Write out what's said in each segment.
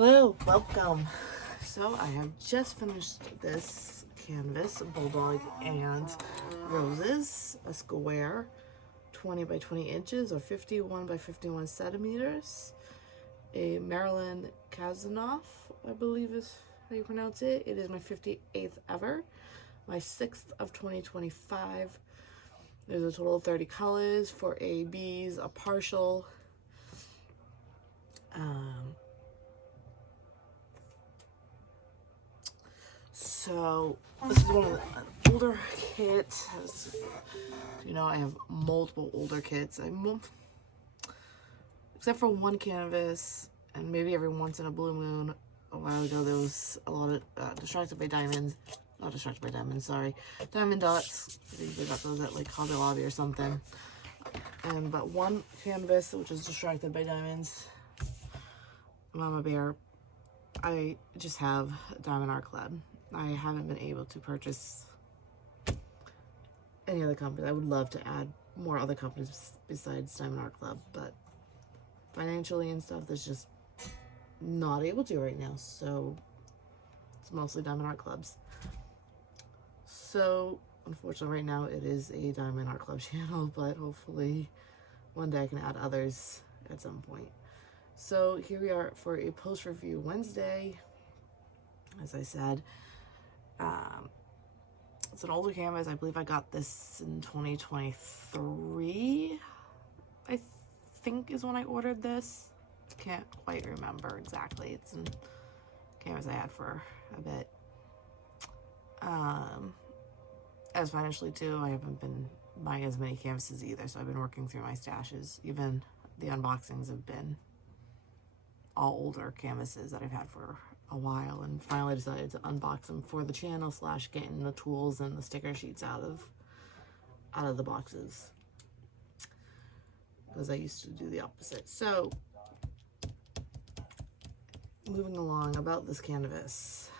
Hello, welcome. So I have just finished this canvas, Bulldog and Roses, a square, 20 by 20 inches or 51 by 51 centimeters. A Marilyn Kazanoff, I believe is how you pronounce it. It is my 58th ever, my 6th of 2025. There's a total of 30 colors, 4 A, Bs, a partial. So this is one of the older kits. As you know, I have multiple older kits. Except for one canvas, and maybe every once in a blue moon. A while ago, there was a lot of Distracted by Diamonds. Not Distracted by Diamonds, sorry. Diamond Dots. I think they got those at like Hobby Lobby or something. But one canvas, which is Distracted by Diamonds, Mama Bear. I just have Diamond Art Club. I haven't been able to purchase any other company. I would love to add more other companies besides Diamond Art Club, but financially and stuff, there's just not able to right now. So it's mostly Diamond Art Clubs. So unfortunately right now it is a Diamond Art Club channel, but hopefully one day I can add others at some point. So here we are for a post review Wednesday. As I said, it's an older canvas. I believe I got this in 2023, I think is when I ordered this. Can't quite remember exactly. It's a canvas I had for a bit. As financially too, I haven't been buying as many canvases either, so I've been working through my stashes. Even the unboxings have been all older canvases that I've had for a while, and finally decided to unbox them for the channel / getting the tools and the sticker sheets out of the boxes, because I used to do the opposite. So moving along about this canvas,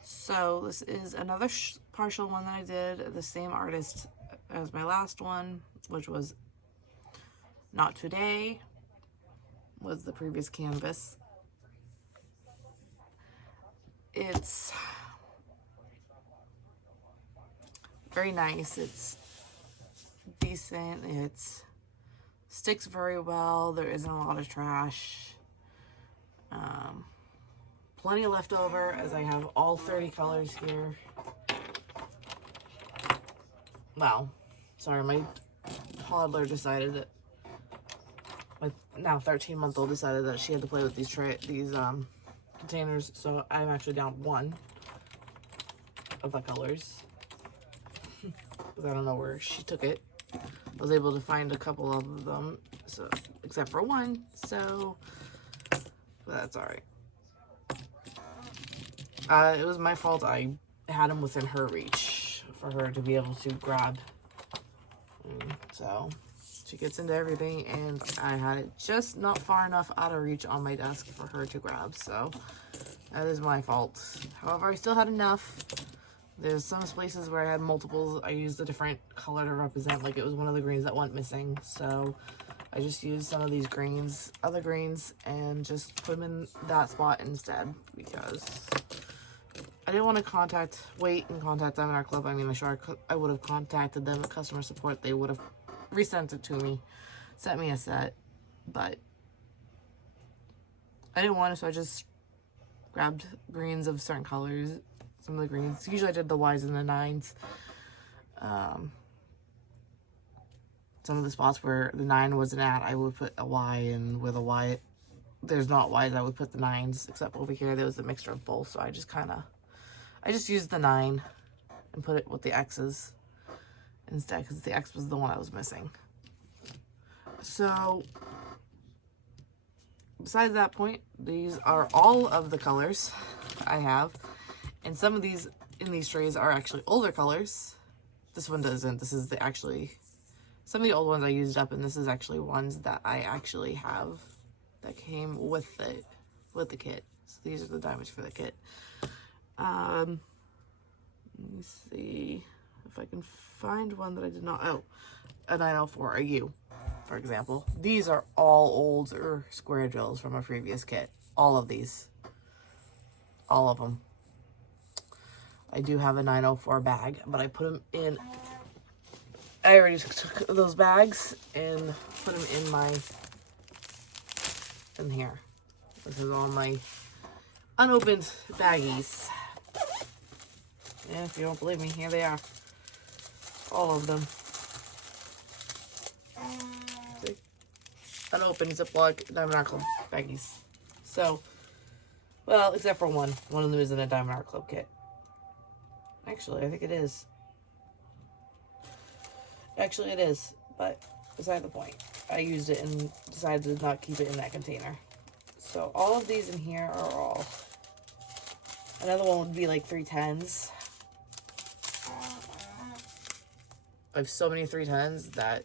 so this is another partial one that I did, the same artist as my last one, which was Not Today, was the previous canvas. It's very nice. It's decent. It sticks very well. There isn't a lot of trash. Plenty of leftover, as I have all 30 colors here. Wow. Sorry, my toddler decided that my now 13-month-old decided that she had to play with these containers, so I'm actually down one of the colors because I don't know where she took it. I was able to find a couple of them, so except for one, so that's all right. It was my fault. I had them within her reach for her to be able to grab, so she gets into everything, and I had it just not far enough out of reach on my desk for her to grab, so that is my fault. However, I still had enough. There's some places where I had multiples. I used a different color to represent, like it was one of the greens that went missing, so I just used some of these greens, other greens, and just put them in that spot instead, because I didn't want to wait and contact Diamond Art Club. I mean, I'm sure I would have contacted them at customer support. They would have resent it to me, sent me a set, but I didn't want to, so I just grabbed greens of certain colors, some of the greens. Usually I did the Ys and the 9s. Some of the spots where the 9 wasn't at, I would put a Y, and where the Y, there's not Ys, I would put the 9s, except over here there was a mixture of both, so I just used the 9 and put it with the X's instead, because the X was the one I was missing. So besides that point, these are all of the colors I have, and some of these in these trays are actually older colors. This one doesn't. This is some of the old ones I used up, and this is actually ones that I actually have that came with the kit. So these are the diamonds for the kit. Let me see if I can find one that I did not. Oh, a 904, a U. for example. These are all older square drills from a previous kit. All of these. All of them. I do have a 904 bag, but I put them in, I already took those bags and put them in here. This is all my unopened baggies. And if you don't believe me, here they are. All of them. See? Unopened Ziploc Diamond Art Club baggies. So, well, except for one. One of them is in a Diamond Art Club kit. Actually, I think it is. Actually, it is. But beside the point. I used it and decided to not keep it in that container. So all of these in here are all. Another one would be like 310s. I have so many 310s that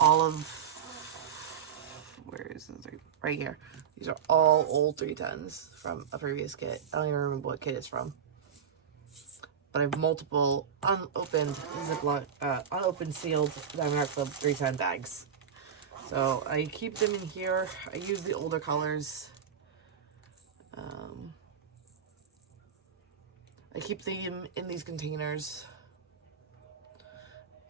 all of, where is this? Right here. These are all old 310s from a previous kit. I don't even remember what kit it's from. But I have multiple unopened Ziploc, unopened sealed Diamond Art Club 310 bags. So I keep them in here. I use the older colors. I keep them in these containers.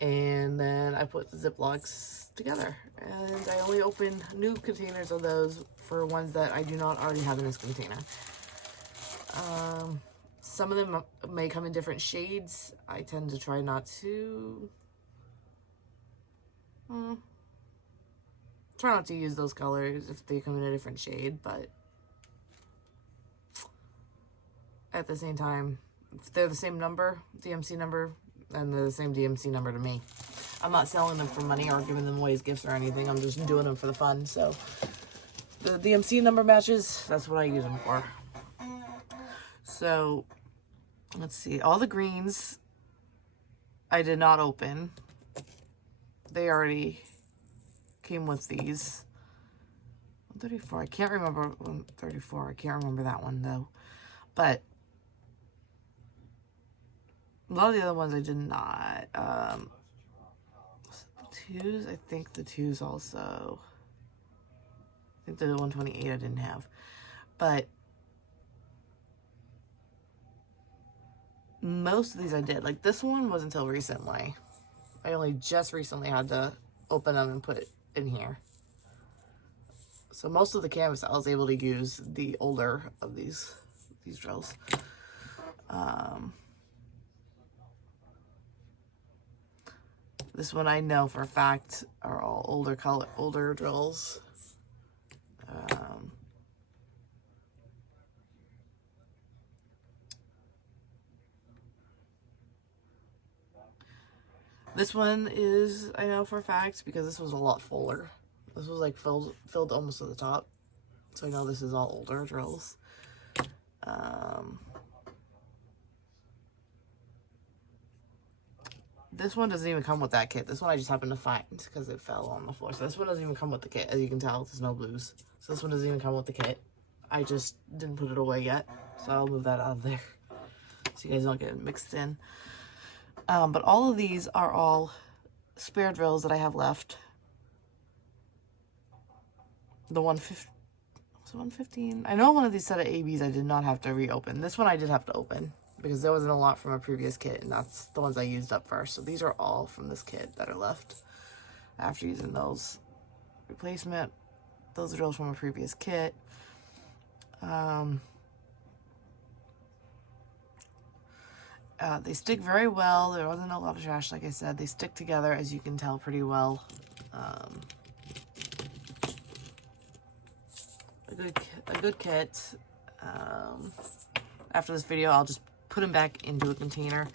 And then I put the Ziplocs together. And I only open new containers of those for ones that I do not already have in this container. Some of them may come in different shades. I tend to try not to. Try not to use those colors if they come in a different shade, but at the same time, if they're the same number, DMC number, then they're the same DMC number to me. I'm not selling them for money or giving them away as gifts or anything. I'm just doing them for the fun. So the DMC number matches, that's what I use them for. So let's see. All the greens I did not open. They already came with these. 134. I can't remember 134. I can't remember that one though. But a lot of the other ones I did not. The twos, I think the twos also. I think the 128 I didn't have. But most of these I did. Like this one was until recently. I only just recently had to open them and put it in here. So most of the canvas I was able to use the older of these drills. This one I know for a fact are all older drills. This one is, I know for a fact, because this was a lot fuller. This was like filled almost to the top. So I know this is all older drills. This one doesn't even come with that kit. This one I just happened to find because it fell on the floor. So this one doesn't even come with the kit. As you can tell, there's no blues. So this one doesn't even come with the kit. I just didn't put it away yet. So I'll move that out of there so you guys don't get mixed in. But all of these are all spare drills that I have left. The 115. I know one of these set of ABs I did not have to reopen. This one I did have to open because there wasn't a lot from a previous kit, and that's the ones I used up first. So these are all from this kit that are left after using those. Replacement, those are drills from a previous kit. They stick very well. There wasn't a lot of trash, like I said. They stick together, as you can tell, pretty well. A good kit. After this video, I'll just put them back into a container.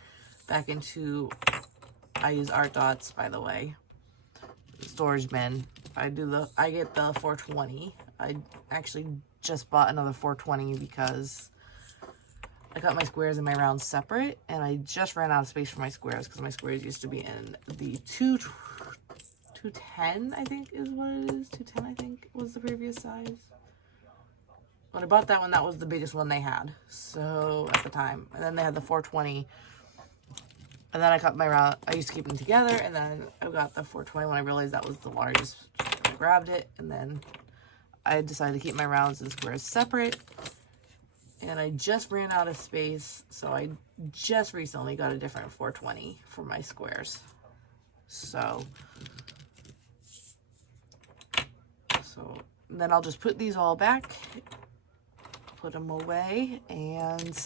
I use Art Dots, by the way. Storage bin. I get the 420. I actually just bought another 420 because I cut my squares and my rounds separate, and I just ran out of space for my squares because my squares used to be in the 210, I think is what it is. 210, I think, was the previous size. When I bought that one, that was the biggest one they had, so at the time. And then they had the 420 And then I cut my round. I used to keep them together, and then I got the 420 when I realized that was the largest. I grabbed it, and then I decided to keep my rounds and squares separate. And I just ran out of space, so I just recently got a different 420 for my squares. So then I'll just put these all back, put them away, and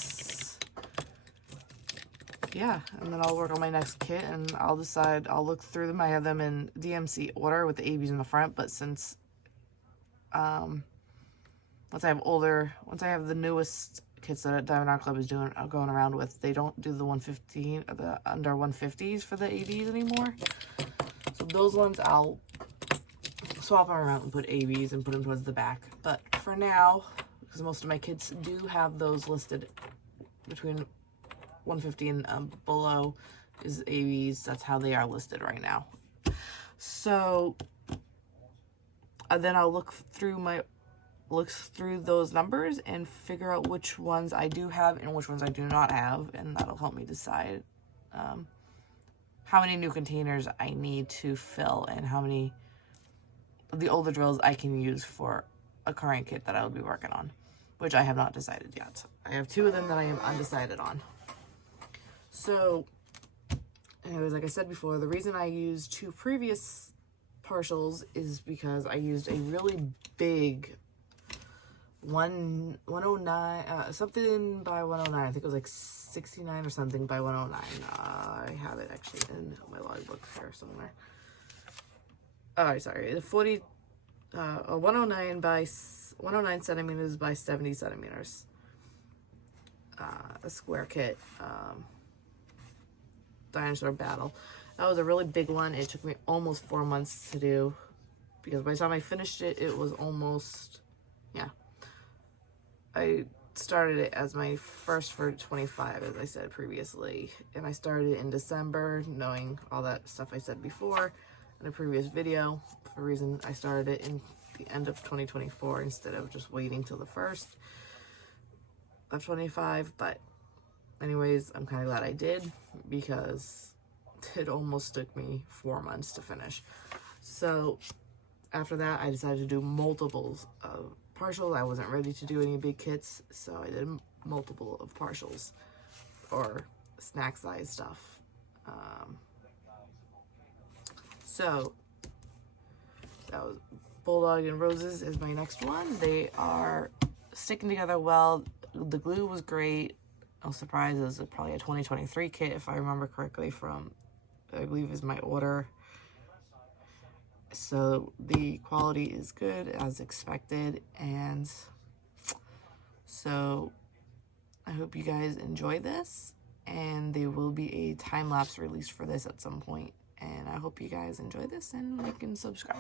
yeah, and then I'll work on my next kit, and I'll decide, I'll look through them. I have them in DMC order with the ABs in the front, but since, once I have the newest kits that Diamond Art Club is going around with, they don't do the 115, the under 150s for the ABs anymore. So those ones I'll swap them around and put ABs and put them towards the back. But for now, because most of my kits do have those listed between 150 and below is ABs. That's how they are listed right now. So then I'll look through those numbers and figure out which ones I do have and which ones I do not have, and that'll help me decide how many new containers I need to fill and how many of the older drills I can use for a current kit that I will be working on, which I have not decided yet. I have 2 of them that I am undecided on. So, anyways, like I said before, the reason I used 2 previous partials is because I used a really big 109, something by 109. I think it was like 69 or something by 109. I have it actually in my logbook here somewhere. Oh, sorry, the 109 centimeters by 70 centimeters. A square kit. Dinosaur battle. That was a really big one. It took me almost 4 months to do, because by the time I finished it, it was almost, yeah. I started it as my first for 25, as I said previously, and I started it in December, knowing all that stuff I said before in a previous video. For a reason, I started it in the end of 2024 instead of just waiting till the first of 25, but anyways, I'm kind of glad I did, because it almost took me 4 months to finish. So after that, I decided to do multiples of partials. I wasn't ready to do any big kits, so I did multiple of partials or snack size stuff. So that was Bulldog and Roses is my next one. They are sticking together well. The glue was great. I was surprised. It was probably a 2023 kit, if I remember correctly, from, I believe is my order. So the quality is good as expected, and so I hope you guys enjoy this, and there will be a time-lapse release for this at some point, and I hope you guys enjoy this and like and subscribe.